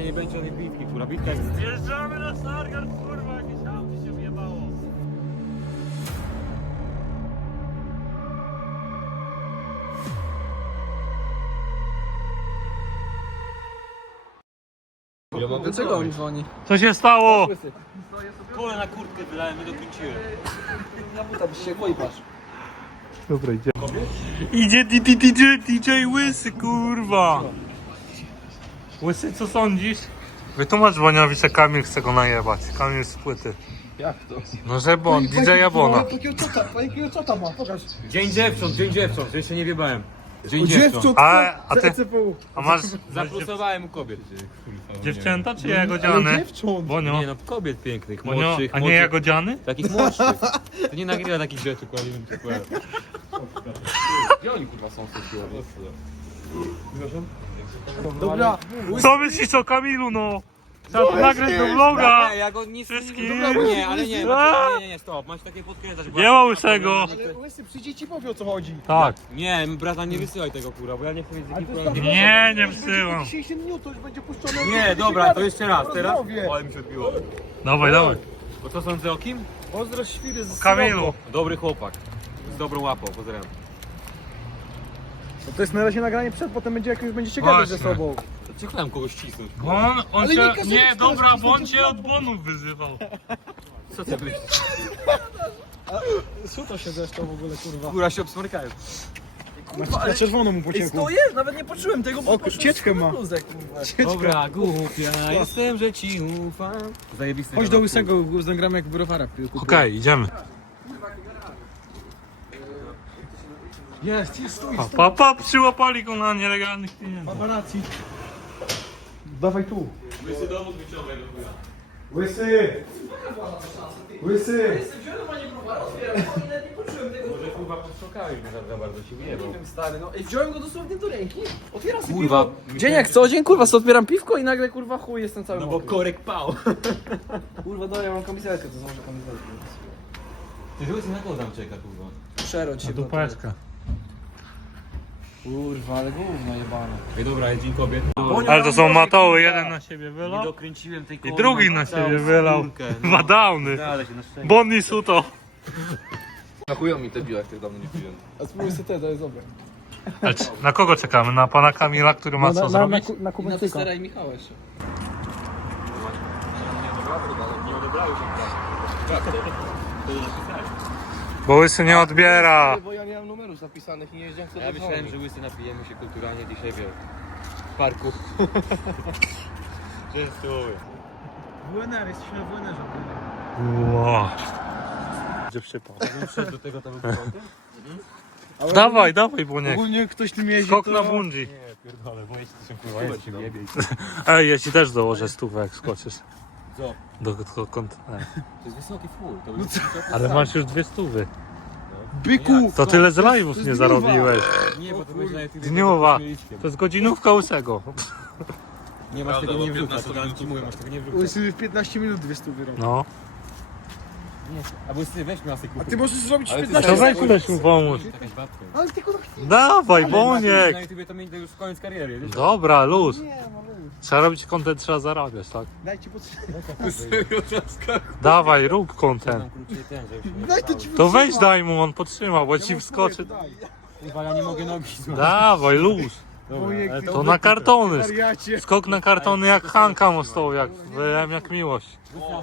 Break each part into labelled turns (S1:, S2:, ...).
S1: nie będzie żadnej bitki, kurwa. Bitka jest... Zjeżdżamy na Stargard, kurwa, jakieś auto się wjebało.
S2: Dlaczego on dzwoni?
S3: Co się stało?
S1: Kole na kurtkę wylałem, my dokręciłem.
S2: Na buta byś się boi, patrz.
S3: Dobra, idzie. Idzie DJ Łysy, kurwa. Łysy, co sądzisz? Wytłumacz Boniowi, że Kamil chce go najebać. Kamil z płyty.
S2: Jak to?
S3: No żeby on, DJ Bona.
S2: Jakiego czota ma? Pokaż.
S1: Dzień dziewcząt, jeszcze nie wiebałem. Dzień dziewcząt.
S3: A ty, a masz
S1: Zaplusowałem u kobiet.
S3: dziewczęta czy jagodziany? Bonio,
S1: Nie no, kobiet pięknych,
S3: Bonio,
S1: młodszych,
S3: a nie jagodziany?
S1: takich młodszych. To nie nagrywa takich rzeczy, kurwa, nie wiem co powiem. Gdzie oni kurwa są w tej chwili?
S2: Dobra.
S3: Co myślisz o Kamilu, no? Trzeba to nagrać do vloga.
S1: Ja go nic
S3: Wszystkich.
S1: nie, ale nie, nie, stop, masz takie podkręcać.
S3: Nie ma Łysego.
S2: Ale Łysy przyjdzie i ci powie, o co chodzi.
S3: Tak.
S1: Nie, brata, nie wysyłaj tego kurwa, bo ja nie powiem z jakim kurwa.
S3: Nie wsyłam.
S2: W dzisiejszym dniu to już będzie puszczone.
S1: Nie, dobra, to jeszcze raz, teraz?
S2: Rozmowie.
S1: Ale mi się odbiło.
S3: Dawaj, dawaj.
S1: Bo co sądzę o kim?
S2: Pozdro świry z
S3: Kamilu.
S1: Dobry chłopak. Z dobrą łapą, pozdrawiam.
S2: To jest na razie nagranie przed, potem będzie jak już będziecie gadać ze
S3: Właśnie.
S2: sobą.
S1: Chciałem kogoś cisnąć.
S3: On
S2: Ale
S3: cię,
S2: nie każdy
S3: nie,
S2: chce
S3: dobra,
S2: nas
S3: bo on
S2: cisnąć
S3: cię
S2: od
S3: od bonów wyzywał.
S1: Co ty myślisz?
S2: Suto się zresztą w ogóle, kurwa.
S1: Kurwa się obsmarkałem.
S2: Na czerwono mu pociekło.
S4: Stoję, nawet nie poczułem tego, bo
S2: O,
S4: poszłem
S2: cieczkę
S4: w
S2: ma.
S4: bluzę, kurwa.
S1: Dobra, głupia, jestem, że ci ufam. Zajebiste.
S2: Chodź do Łysego, zagramy jak browara.
S3: Okej, idziemy.
S2: Jest, stój.
S3: Pa, przyłapali go na nielegalnych pieniędzach.
S2: Aparacji. Dawaj tu.
S1: Łysy dowód wyciągaj do chuja.
S2: Łysy! Łysy!
S4: Nawet nie poczułem tego.
S1: Może kurwa podszukałeś mnie za bardzo się ujebał.
S4: Nie wiem, stary, no. Ej, wziąłem go dosłownie do ręki, otwieram sobie
S1: Kurwa.
S4: piwko. Dzień jak co dzień, kurwa, sobie otwieram piwko i nagle, kurwa, chuj, jestem cały
S1: No bo
S4: mokry.
S1: korek pał.
S4: Kurwa, dobra, ja mam kamizelkę, to założę kamizelkę.
S1: Ty Łysy na kogo tam czeka kurwa?
S4: Szeroć się.
S3: Dupeczka.
S4: Kurwa, ale gówno jebane.
S1: Ej dobra, jest dzień kobiet.
S3: Ale to są matoły, jeden na siebie
S1: Nie
S3: wylał
S1: dokręciłem tej
S3: i
S1: kołdy,
S3: drugi na
S1: całą
S3: siebie wylał.
S1: skórkę, no.
S3: Wadałny.
S1: Zgadza się, na szczęście.
S3: Bonnie Suto.
S5: Chują mi te biła, jak tak dawno nie piłem.
S2: A spróbuj sobie to jest dobre.
S3: Ale na kogo czekamy? Na pana Kamila, który ma co zrobić?
S2: Na
S4: I na
S2: Kubańczyka.
S4: Testera i Michała jeszcze.
S1: Nie odebrałeś
S3: Bo Łysy nie odbiera.
S5: Bo ja nie mam numerów zapisanych i nie wiedziałem kto
S1: Ja
S5: to
S1: myślałem,
S5: dzwoni.
S1: że Łysy napijemy się kulturalnie dzisiaj w parku. Częstuję.
S2: WNR, jesteśmy na WNR-ze.
S3: Wow. Gdzie przypał?
S1: Szedł do tego tam wyglądu?
S3: Dawaj, Boniek.
S2: Ogólnie ktoś tym jeździ,
S3: Skok
S2: to...
S3: na bungee.
S1: Nie, pierdolę, bo jeśli to się kurwa jest, się wiebie.
S3: Ej, ja ci też dołożę stówę, jak skoczysz.
S1: Co?
S3: Do kontenera.
S1: To jest wysoki full. To jest
S3: Ale masz już 200.
S2: Byku!
S3: To tyle z live'ów nie zarobiłeś.
S1: Nie, bo to będzie na YouTube.
S3: Dniowa. To jest godzinówka Łysego.
S1: Nie masz tego nie wrzucać, to ci mówię, masz tego nie wrzucać.
S2: Łysy w 15 minut 200 wyrobił.
S3: No.
S1: A Łysy weź miasy
S2: A ty możesz zrobić
S5: Ale ty
S2: 15
S3: To weź ktoś mu pomóc.
S1: Jakaś babka.
S2: Ale tylko na chwilę.
S3: Dawaj,
S1: Na
S3: Boniek.
S1: YouTube to będzie już koniec kariery, wiesz?
S3: Dobra, luz.
S2: Nie, no luz.
S3: Trzeba robić content, trzeba zarabiać, tak?
S2: Dajcie potrzebę.
S3: Dawaj, rób content.
S1: Tam krócej ten, żeby się nie
S2: Daj to
S1: wydało.
S2: ci
S3: To weź
S2: wytrzyma.
S3: daj mu, on podtrzyma, bo ci wskoczy.
S1: Kurwa, ja nie mogę nogi złapać.
S3: Dawaj, luz.
S2: Wujek,
S1: ale
S2: ty
S3: To na kartony.
S2: wariacie.
S3: Skok na kartony jak Hanka mostował, jak w M jak miłość.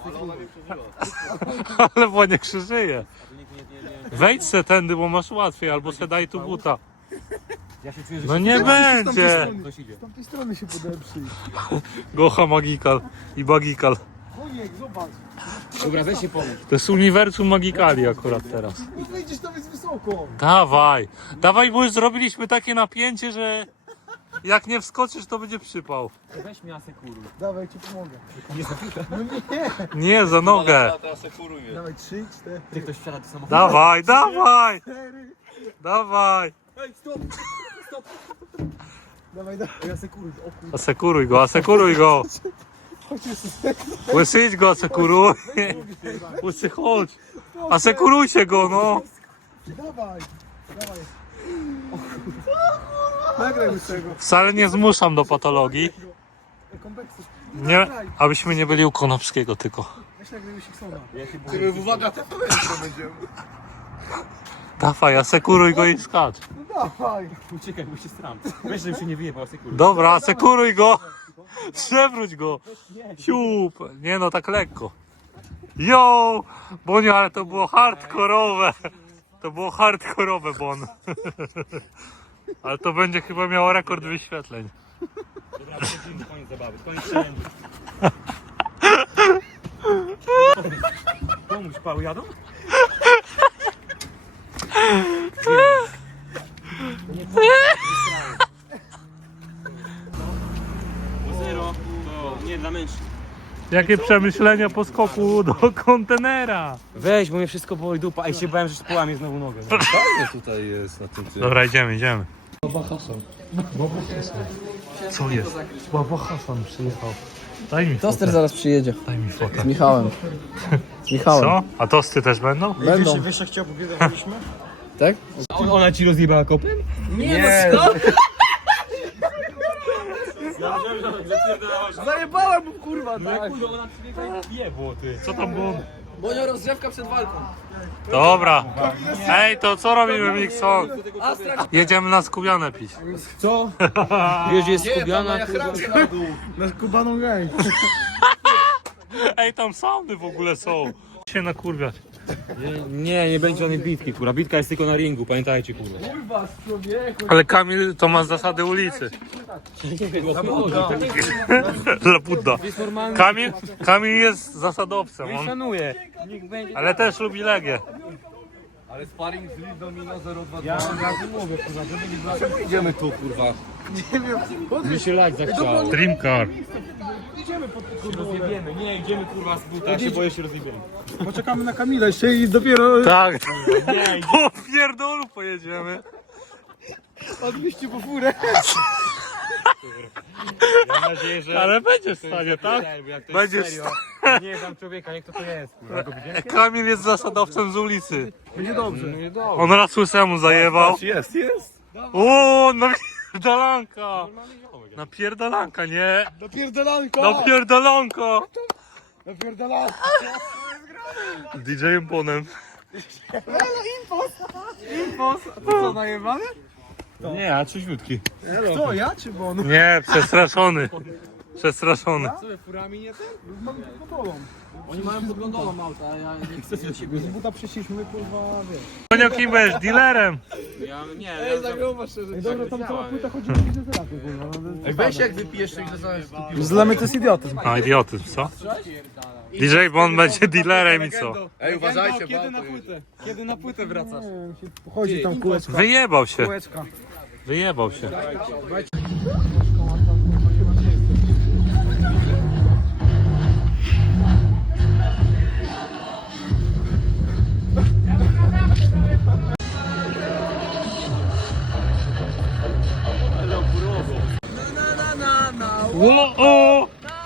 S3: Ale Boniek krzyżyje. Wejdź se tędy, bo masz łatwiej, albo se daj tu buta.
S1: Ja się czuję, że
S3: No
S1: się
S3: nie
S1: wstydzę.
S3: będzie.
S1: Ktoś idzie.
S2: Z tamtej strony się podeprzyj.
S3: Gocha Magikal i Bagikal.
S2: Wujek, zobacz.
S1: Dobra, weź się pomóż.
S3: To jest uniwersum Magikali akurat teraz.
S2: No wyjdziesz tam jest wysoko.
S3: Dawaj, dawaj, bo już zrobiliśmy takie napięcie, że jak nie wskoczysz, to będzie przypał.
S1: Weź miasę kurwa.
S2: Dawaj, ci pomogę.
S1: Nie zapyta.
S2: No nie.
S3: Nie, za nogę.
S5: Teraz sekuruj mnie.
S2: Dawaj, 3, 4,
S1: Ty ktoś wsiada do samochodu.
S3: Dawaj, dawaj,
S2: 4.
S3: dawaj.
S4: Ej, stop! Stop!
S2: Dawaj, dawaj.
S1: Ja se kurwa, o kurwa.
S3: Asekuruj go.
S2: Chodź jeszcze.
S3: Łysy, idź go, asekuruj. Łysy, chodź. Asekurujcie go, no.
S2: Dawaj. Dawaj. Nagraj łysego.
S3: Wcale nie zmuszam do patologii.
S2: Kompleksu.
S3: Nie, abyśmy nie byli u Konopskiego tylko.
S2: Weź nagrywaj Wisiksona.
S5: Uwaga, to będziemy.
S3: Dawaj, asekuruj go i skacz.
S2: No dawaj.
S1: Uciekaj, bo się stram. Weź, żebym się nie wyjebał, sekundę.
S3: Dobra, asekuruj go. Przewróć go. Siup. Nie no, tak lekko. Yo! Boniu, ale to było hardkorowe. To było hardkorowe, Bon. Ale to będzie chyba miało rekord wyświetleń.
S1: Dobra, przechodzimy, koniec zabawy, koniec trendu. Pomóż, pały jadą? Po zero to nie dla mężczyzn.
S3: Jakie przemyślenia po skoku do kontenera.
S1: Weź, bo mnie wszystko boli dupa, a ja się bałem, że połamie znowu nogę.
S5: Fajnie tutaj jest na tym tym.
S3: Dobra, idziemy. Baba Hasan. Co jest? Baba Hasan przyjechał. Daj mi
S4: Toster
S3: fotę.
S4: zaraz przyjedzie.
S3: Daj mi fotę.
S4: Z Michałem. Z Michałem.
S3: Co? A tosty też będą?
S4: Będą.
S2: Wiesz jak cię opowiadaliśmy?
S4: Tak?
S1: Ona ci rozjebała kopem?
S4: Nie, no Zajebałem mu kurwa, tak.
S1: Kurde, ona ci jebło, ty.
S3: Co tam było?
S4: Bonio rozgrzewka przed walką.
S3: Dobra. Ej, to co robimy, Mikson? Jedziemy na skubianę pić.
S1: Co? Wiesz, gdzie jest skubiana, kurwa?
S2: Na Kubaną gej.
S3: Ej, tam sauny w ogóle są. Się nakurwiać.
S1: Nie będzie żadnej bitki, kurwa. Bitka jest tylko na ringu, pamiętajcie, kurwa.
S4: Kurwa, człowieku.
S3: Ale Kamil to ma zasady ulicy. Dla Budda. Kamil jest zasadowcem. On,
S1: Szanuję. Niech będzie.
S3: ale też lubi Legię.
S5: Ale sparring z Lil Domino 022. Ja mówię, kurwa, żeby nie idziemy tu, kurwa.
S1: Mi się lać zachciało.
S3: Dream car.
S1: Rozjebiemy. Nie, idziemy, kurwa, z buta. Ja się boję, się rozjebiemy.
S2: Poczekamy na Kamila jeszcze i dopiero
S3: Tak. Po pierdolu pojedziemy.
S2: odwieźcie po furę.
S1: Mam nadzieję, że...
S3: Ale będzie w stanie, tak? Będzie w stanie.
S1: Nie znam człowieka, jak to jest, kurwa. Go widziałem?
S3: Kamil jest zasadowcem z ulicy.
S2: Będzie dobrze.
S3: On raz łysemu zajebał.
S5: Jest.
S3: O, napierdalanka. Napierdalanka, nie?
S2: Napierdalanko!
S3: Napierdalanka.
S2: Napierdalanko!
S3: DJ-em Bonem.
S2: Co, najebane?
S1: Nie, a trzeźwiutki.
S2: Co, ja czy Bon?
S3: Nie, przestraszony. Przestraszony.
S1: Co wy furami nie ten?
S2: Mamy tylko dolą.
S4: Oni mają podglądową auta, a ja nie chcę do siebie.
S2: Z buta przyszliśmy, kurwa, wiesz.
S3: Konio, kim będziesz? Dealerem.
S1: Ja nie,
S4: Ej, zagroba szczerze.
S2: Ej, dobra, tam cała płyta chodzi o fizjoterapię, kurwa.
S5: Ej, weź jak wypijesz, to ile znaleźć tu piwo.
S2: Dla mnie to jest idiotyzm.
S3: A, idiotyzm, co? DJ Bon będzie dealerem i co?
S5: Ej, uważajcie, bo
S2: Kiedy na płytę? Kiedy na płytę wracasz? Nie wiem, chodzi tam kółeczka.
S3: Wyjebał się.
S2: Kółeczka.
S3: Wyjebał się. O!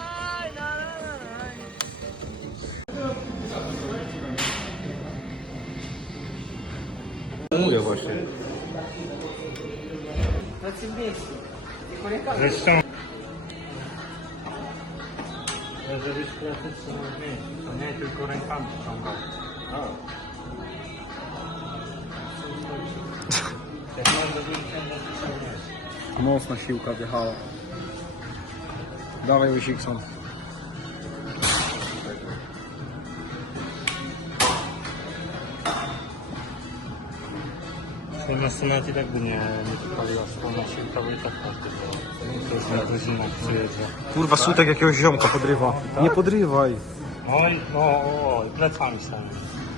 S5: mówię właśnie.
S3: Zresztą... Żebyś klasyczny to nie tylko rękami ściągał. Jak masz do góry ciągnąć, to ściągniesz.
S2: Mocna siłka wjechała. Dawaj Wisikson.
S3: Na Senacie tak by nie wypaliła strona siłka, bo i tak każdy to jest na godzinę przyjedzie.
S2: Kurwa, sutek jakiegoś ziomka podrywa. Nie podrywaj.
S3: Oj, o, plecami stanie.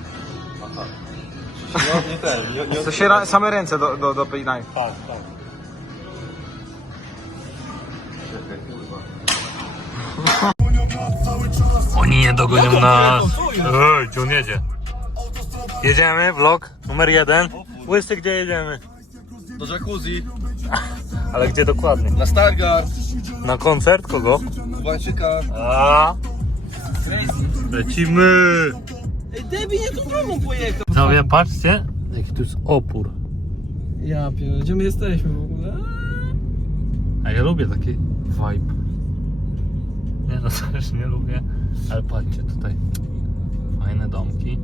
S2: To się same ręce dopinają.
S3: Tak. Oni nie dogonią nas. Ej, gdzie on jedzie? Jedziemy, vlog numer 1. Łysy, gdzie jedziemy?
S5: Do jacuzzi,
S3: Ale gdzie dokładnie?
S5: na Stargard,
S3: Na koncert kogo?
S5: Kubańczyka.
S3: A, lecimy!
S4: Ej, Debbie, nie tą drogą pojechał.
S3: Widzowie, patrzcie, jaki tu jest opór.
S4: Ja pierdolę, gdzie my jesteśmy w ogóle?
S3: A ja lubię taki vibe. Nie no, też nie lubię. Ale patrzcie tutaj. Fajne domki.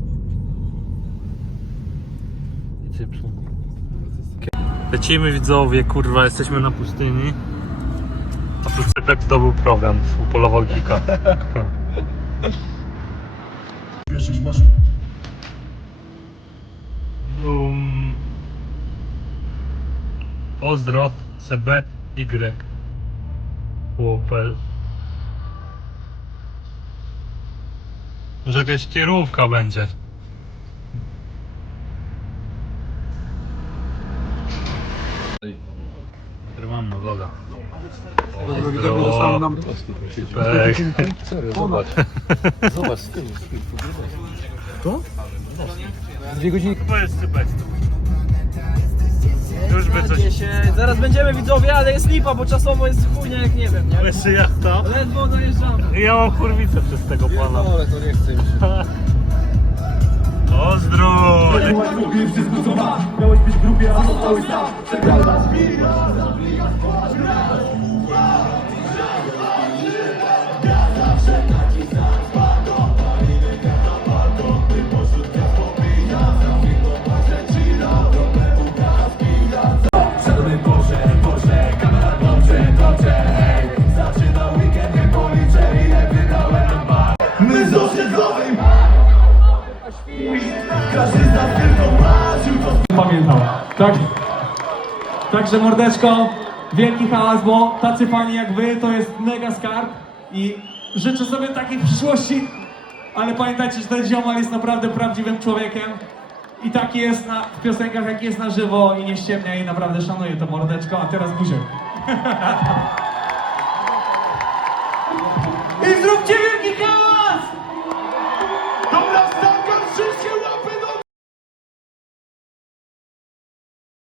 S3: I Cypru. Lecimy widzowie, kurwa, jesteśmy na pustyni. A tu Cypek zdobył program, upolował dzika. Pozdro, CBY. Opel. Może jakaś kierówka będzie. Trwam na vloga. Pozdro. Cypek.
S5: Zobacz. Zobacz, z tyłu. To? 2 godziny.
S3: To jest Cypek. Już by coś...
S4: Zaraz będziemy widzowie, ale jest lipa, bo czasowo jest chujnia jak nie wiem, nie?
S3: Jeszcze jachta.
S4: Ledwo dojeżdżamy.
S3: Ja mam kurwicę przez tego pana.
S5: Ale to nie chce mi się.
S3: Pozdro!
S6: Pamiętał. Tak? Także mordeczko, wielki hałas, bo tacy fani jak wy to jest mega skarb i życzę sobie takiej przyszłości, ale pamiętajcie, że ten ziomal jest naprawdę prawdziwym człowiekiem i taki jest w piosenkach, jaki jest na żywo i nie ściemnia i naprawdę szanuję to mordeczko, a teraz buziek.